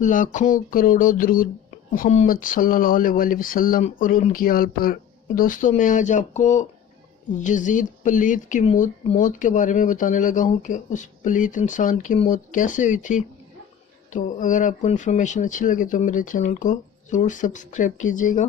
लाखों करोड़ों दरूद मोहम्मद सल्लल्लाहु अलैहि वसल्लम और उनकी आल पर। दोस्तों, मैं आज आपको यजीद पलीत की मौत के बारे में बताने लगा हूँ कि उस पलीत इंसान की मौत कैसे हुई थी। तो अगर आपको इन्फॉर्मेशन अच्छी लगे तो मेरे चैनल को ज़रूर सब्सक्राइब कीजिएगा।